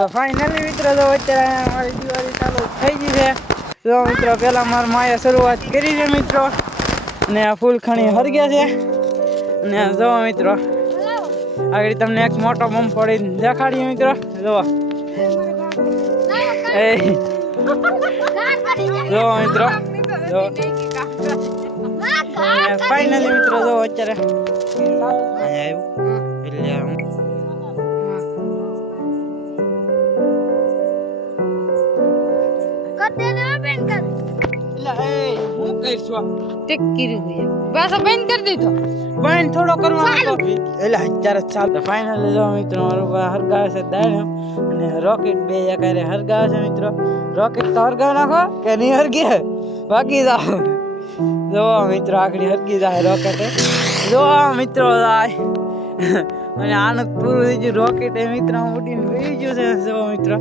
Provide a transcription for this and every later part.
તો ફાઇનલી મિત્રો જો અત્યારે અમારી દિવાળી ચાલુ થઈ ગઈ છે. જો મિત્રો પહેલાં મારા માએ શરૂઆત કરી છે મિત્રો, ને આ ફૂલ ખણી હરગ્યા છે. ને જો મિત્રો આગળ તમને એક મોટો બમ પડીને દેખાડીએ મિત્રો. જો એ જો મિત્રો જો ફાઇનલી મિત્રો જો અત્યારે બંધ થોડો કરવાનો એટલે અત્યારે ચાલ ફાઇનલી જો મિત્રો મારું હરગાવે છે દાળ અને રોકેટ બે એકારે હરગાવે છે મિત્રો. રોકેટ તો હરગાવ નાખો કે નહીં હરગી ભાગી જાવ. જો મિત્રો આગળ હરગી જાય રોકેટ. જો મિત્રો જાય અને આનું પૂરું થઈ ગયું. રોકેટ એ મિત્રો ઉડીને વહી ગયું છે. જો મિત્રો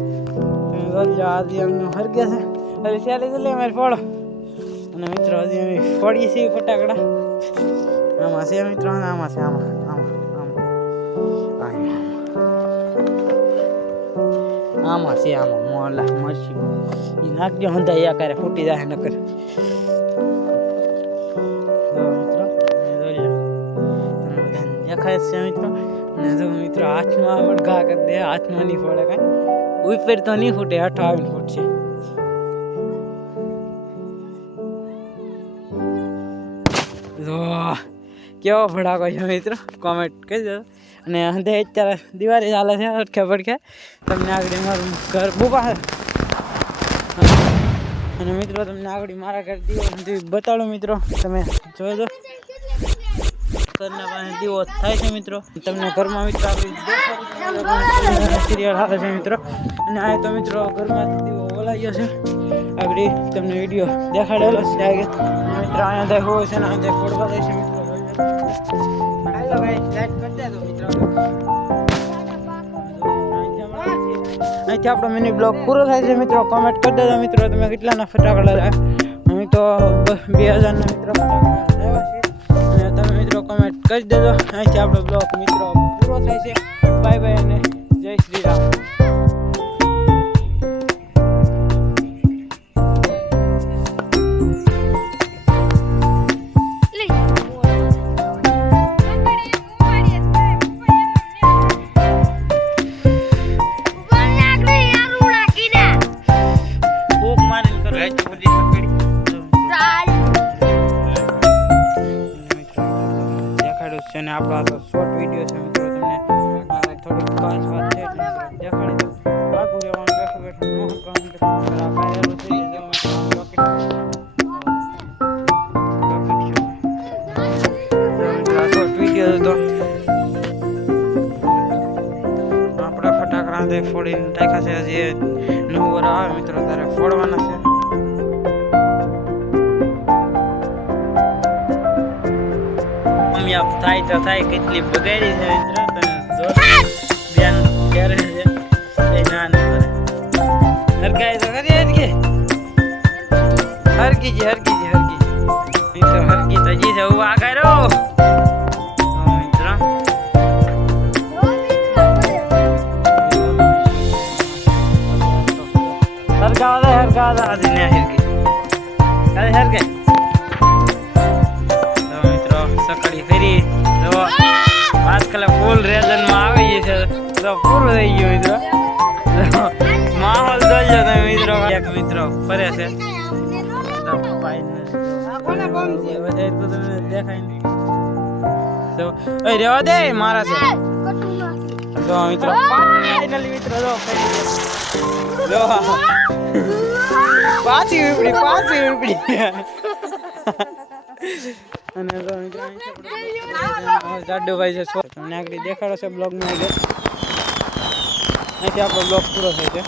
આજે અમને હરગે છે. હવે ચાલી ચાલી અમારે ફોડો અને મિત્રો હજી અમે ફોડીએ છીએ ફટાકડા. આમાં છે મિત્રો, આમાં છે, આમાં છે, આમાં મોલા મરચી એ નાખજો હંધા યા કરે ફૂટી જાય નકર. દેખાય છે મિત્રો. અને જો મિત્રો હાથમાં પણ ઘા કરી દે, હાથમાં નહીં ફોડે કાંઈ ઉપર તો નહીં ફૂટે, હાથો આવીને ફૂટશે. જો કેવો ફટાકો છે મિત્રો, કોમેન્ટ કરી દો. અને હંધે અત્યારે દિવાળી ચાલે છે અડખે પડખે. તમને આગળ મારું ઘર બુકા અને મિત્રો તમને આગળ મારા ઘર દીવો બતાડો મિત્રો. તમે જોજો ઘરના પાસે દીવો થાય છે મિત્રો. તમને ઘરમાં મિત્રો સિરિયલ આવે છે મિત્રો. અને આ તો મિત્રો ઘરમાં દીવો બોલાવ્યો છે. આગળ તમને વિડીયો દેખાડેલો છે આગળ મિત્રો. અહીંયા દેખો છે ને અહીંયા ફોડવા જાય છે મિત્રો. અહીંથી આપણો મિની બ્લોગ પૂરો થાય છે મિત્રો. કોમેન્ટ કરી દેજો મિત્રો તમે કેટલાના ફટાકડા લાવ્યા. અમે તો 2000ના મિત્રો ફટાકડા લાવ્યા છીએ. અને તમે મિત્રો કોમેન્ટ કરી દેજો. અહીંથી આપણો બ્લોગ મિત્રો પૂરો થાય છે. બાય બાય અને જય શ્રી રામ. અને આપણો આ તો શોર્ટ વિડીયો છે મિત્રો. તમને થોડીક ખાસ વાત છે દેખાડી દો. આગળ રહેવાનું બેઠું બેઠું ન કરવાનું થઈ શોર્ટ વિડીયો હતો. આપણા ફટાકડા ફોડીને ટાંકા છે. હજી નવું વર આવે મિત્રો તારે ફોડવાના છે. થાય તો થાય કેટલી બગાડી છે મિત્રો. તમે જો બેન ક્યારે છે એ ના કરે હરકાય તો કરી હરકી મિત્રો. હરકી તો જી છે હું આ કર્યો મિત્રો. હરગાવા આજે ને હરકી હરકે સકડી ફેરી. તો આજકાલ ફૂલ રેઝનમાં આવી છે તો પૂરું થઈ ગયું મિત્રો. માહોલ જોઈ તમે મિત્રો. એક મિત્રો ફરે છે દેખાય નહીં તો રેવા દે મારા છે. તો મિત્રો ફાઇનલી મિત્રો જો પાછી ઉપડી અને જાડુભાઈ છે તમને આગળ દેખાડો છે બ્લોગમાં આગળ. અહીંથી આપણો બ્લોગ પૂરો થાય છે.